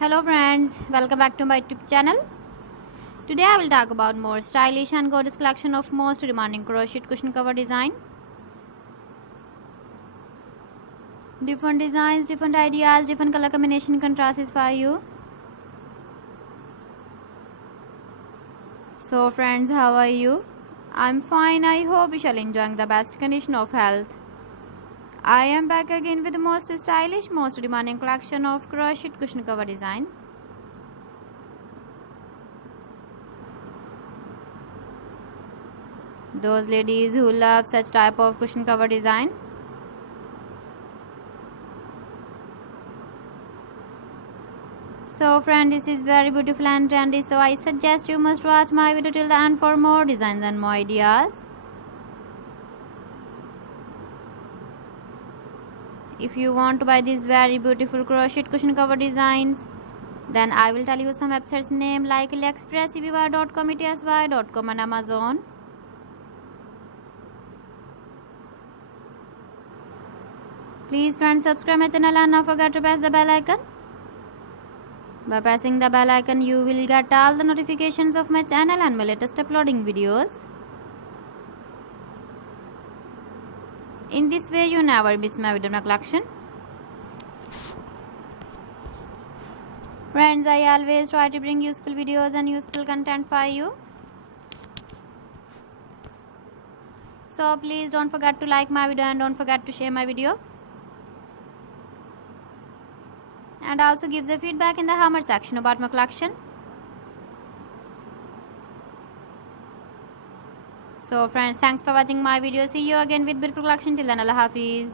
Hello friends, welcome back to my YouTube channel. Today I will talk about more stylish and gorgeous collection of most demanding crochet cushion cover design. Different designs, different ideas, different color combination contrasts for you. So friends, how are you? I'm fine. I hope you shall enjoying the best condition of health. I am back again with the most stylish, most demanding collection of crochet cushion cover design. Those ladies who love such type of cushion cover design. So friend, this is very beautiful and trendy, so I suggest you must watch my video till the end for more designs and more ideas. If you want to buy these very beautiful crochet cushion cover designs, then I will tell you some websites name like AliExpress, eBay.com, etsy.com and Amazon. Please friends, subscribe my channel and not forget to press the bell icon. By pressing the bell icon, you will get all the notifications of my channel and my latest uploading videos. In this way, you never miss my video collection. Friends, I always try to bring useful videos and useful content for you. So please don't forget to like my video and don't forget to share my video. And also give the feedback in the hammer section about my collection. So friends, thanks for watching my video. See you again with beautiful collection. Till then, Allah Hafiz.